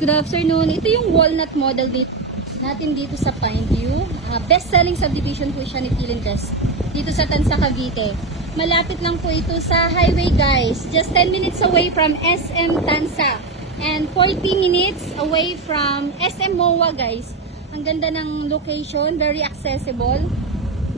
good afternoon. Ito yung walnut model natin dito sa Pineview. Best-selling subdivision po siya ni Philinvest dito sa Tansa, Cavite. Malapit lang po ito sa highway guys. Just 10 minutes away from SM Tansa and 40 minutes away from SM MOA guys. Ang ganda ng location, very accessible.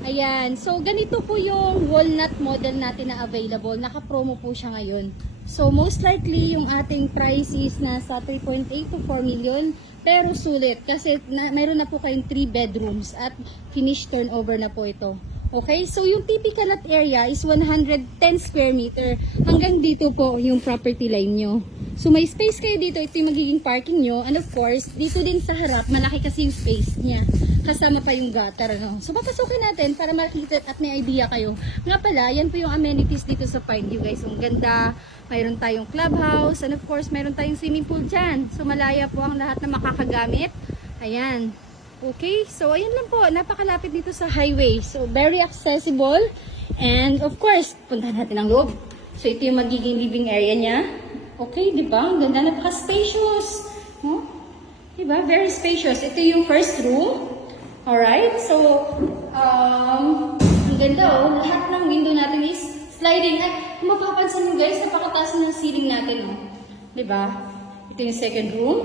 Ayan, so ganito po yung walnut model natin na available. Naka-promo po siya ngayon. So most likely yung ating price is nasa 3.8 to 4 million. Pero sulit kasi mayroon na po kayong 3 bedrooms at finish turnover na po ito. Okay, so yung typical lot area is 110 square meter. Hanggang dito po yung property line nyo. So may space kayo dito, ito yung magiging parking nyo. And of course, dito din sa harap, malaki kasi yung space niya. Kasama pa yung gutter, no? So papasukin natin para makita at may idea kayo. Nga pala, yan po yung amenities dito sa Pineview guys. Ang ganda, mayroon tayong clubhouse, and of course, mayroon tayong swimming pool dyan. So malaya po ang lahat na makakagamit. Ayan. Okay, so ayan lang po, napakalapit dito sa highway. So very accessible. And of course, puntahan natin ang loob. So ito yung magiging living area niya. Okay, di ba? Ang ganda, napaka-spacious. No? Di ba? Very spacious. Ito yung first room. Alright, so ang ganda oh. Lahat ng window natin is sliding. At kung mapapansin mo guys, napakataas ng ceiling natin. Oh. Di ba? Ito yung second room.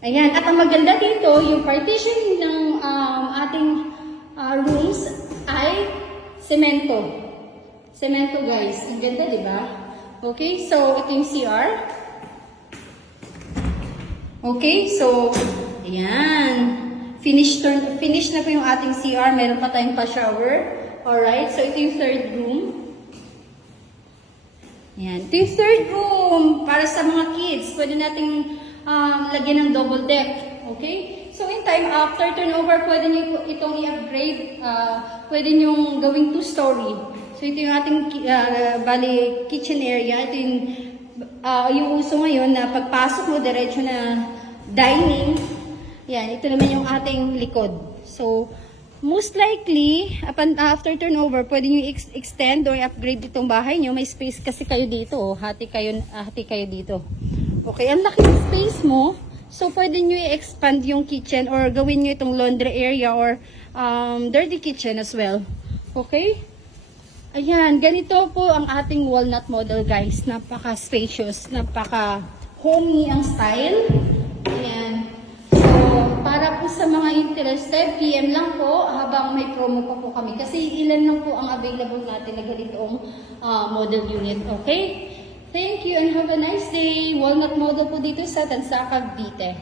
Ayan, at ang maganda dito, yung partition ng ating rooms ay semento. Semento guys, ang ganda di ba? Okay, so ito yung CR. Okay, so ayan. Finish na po yung ating CR. Meron pa tayong pa-shower. Alright, so ito yung third room. Ayan, ito yung third room para sa mga kids. Pwede nating lagyan ng double deck. Okay? So in time, after turnover, pwede nyo itong i-upgrade. Pwede nyo gawing 2-story. So ito yung ating bali kitchen area. Ito yung uso ngayon na pagpasok mo, diretso na dining. Yan, ito naman yung ating likod. So most likely, after turnover, pwede nyo extend or upgrade itong bahay nyo. May space kasi kayo dito. Oh. Hati kayo dito. Okay, ang laki ng space mo. So, pwede nyo i-expand yung kitchen or gawin nyo itong laundry area or dirty kitchen as well. Okay? Ayan, ganito po ang ating walnut model guys. Napaka-spacious, napaka-homey ang style. Ayan. So, para po sa mga interested, PM lang po habang may promo pa po kami. Kasi ilan lang po ang available natin na ganitong model unit. Okay? Thank you and have a nice day. Walnut model po dito sa Tansa, Cavite.